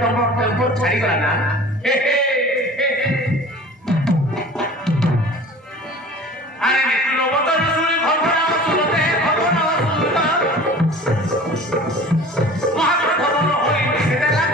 ତମ ଟେମ୍ପୋ ଛାଡ଼ିଗଲା ନା ଆରେ ନିତୁ ନବତର ଶୁଣି ଖବର ଶୁଣତେ ଖବର ଶୁଣତ ମହାପ୍ରଭୁ ଖବର ହୋଇ ସେଦେଲା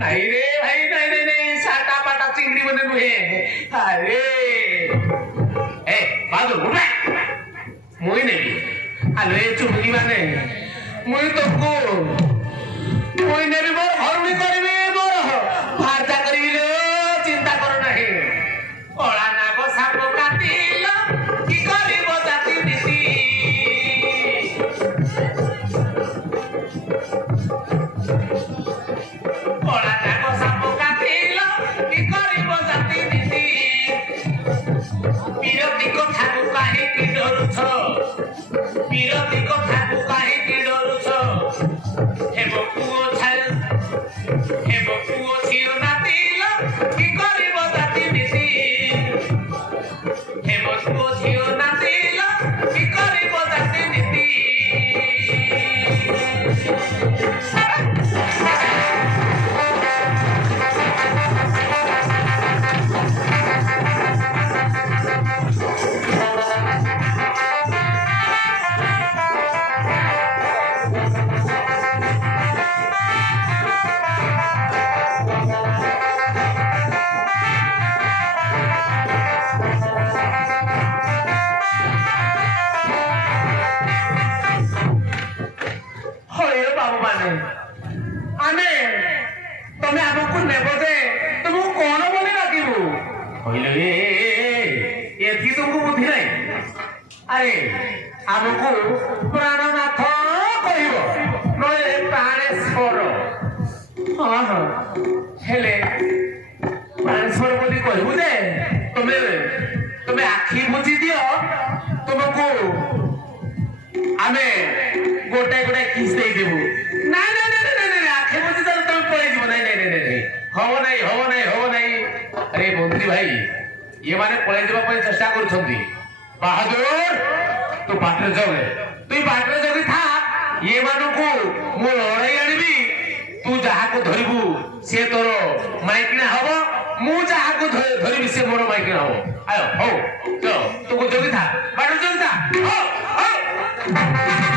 नहीं रे भाई नहीं नहीं नहीं साटा पाटा चिंगड़ी बने नुहे अरे ए बादल उठ मुई नहीं आलो ए चुमकी माने मुई तो को मुई ने भी मोर हरुणी करबी मोर भारता करबी रे चिंता करो नहीं ओळा नाग साप काटिल की करिबो जाति नीति ओळा नाग साप काटिल की करिबो जाति नीति বিরতি কথাকু কাহিকি ডরুছ বিরতি কথাকু কাহিকি ডরুছ হেব পুও ছাল হেব পুও ঝিও নাতিল কি করিব জাতি নীতি হেব পুও ঝিও নাতিল কি করিব জাতি নীতি তুমি আমাকে নেব যে তুমি কোন বলে ডাকিব কইলে এথি তুমি বুদ্ধি নাই আরে আমাকে প্রাণনাথ কইব নয় প্রাণেশ্বর হ্যাঁ হ্যাঁ হেলে প্রাণেশ্বর বলি কইব যে তুমি তুমি আখি বুঝি দিও তোমাকে আমি গোটাই গোটাই কিস দেই দেব না না না না না আখি বুঝি তাহলে তুমি পড়ে যাব নাই নাই নাই নাই হব নাই হব নাই হব নাই আরে মন্ত্রী ভাই ये माने पळे जेबा पय चेष्टा करूछंती बहादुर तू बाटरे जगे तुई बाटरे जगी था ये मानु को मो लड़ाई आनिबी तू जहा को धरिबू से तोर माइकना हबो मु जहा को धरिबी से मोर माइकना हबो आयो हो चलो तू को जगी था बाटरे जगी था हो हो